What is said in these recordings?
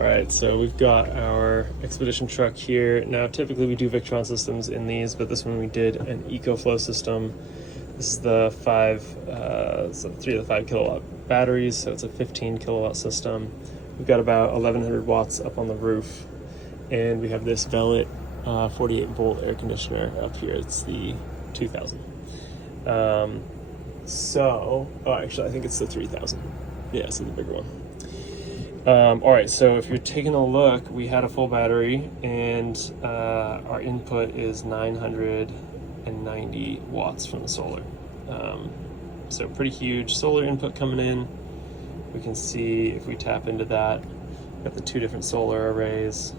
All right, so we've got our Expedition truck here. Now, typically we do Victron systems in these, but this one we did an Ecoflow system. This is the 3 of the 5 kilowatt batteries, so it's a 15 kilowatt system. We've got about 1100 watts up on the roof, and we have this Velvet 48 volt air conditioner up here. It's the 2000. Actually, I think it's the 3000. Yeah, it's the bigger one. All right, so if you're taking a look, we had a full battery, and our input is 990 watts from the solar. So pretty huge solar input coming in. We can see if we tap into that, got the 2 different solar arrays.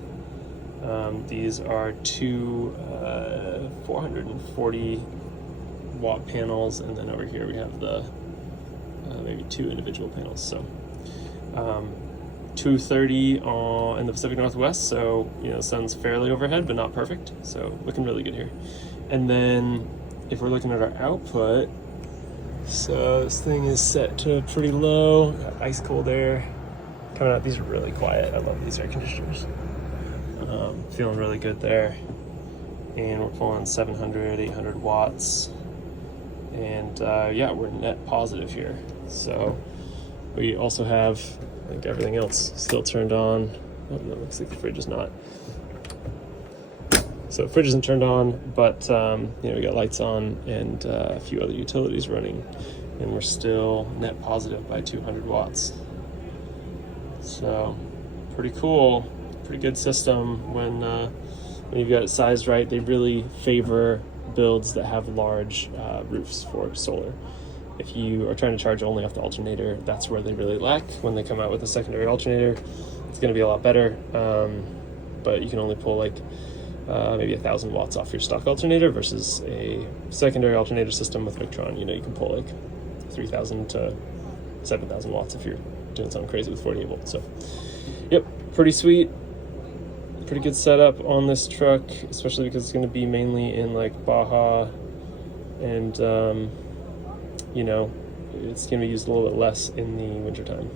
These are 2 440 watt panels, and then over here we have the maybe 2 individual panels. So 230 in the Pacific Northwest, so the sun's fairly overhead but not perfect, so looking really good here. And then if we're looking at our output, so this thing is set to pretty low, got ice cold air coming out. These are really quiet. I love these air conditioners. Feeling really good there, and we're pulling 700 800 watts, and yeah, we're net positive here. So we also have, I think, everything else still turned on. Oh no, looks like the fridge is not. So the fridge isn't turned on, but we got lights on and a few other utilities running, and we're still net positive by 200 watts. So pretty cool, pretty good system. When you've got it sized right, they really favor builds that have large roofs for solar. If you are trying to charge only off the alternator, that's where they really lack. When they come out with a secondary alternator, it's going to be a lot better, but you can only pull like maybe 1,000 watts off your stock alternator versus a secondary alternator system with Victron. You can pull like 3,000 to 7,000 watts if you're doing something crazy with 48 volts. So yep, pretty sweet, pretty good setup on this truck, especially because it's going to be mainly in like Baja, and it's going to be used a little bit less in the wintertime.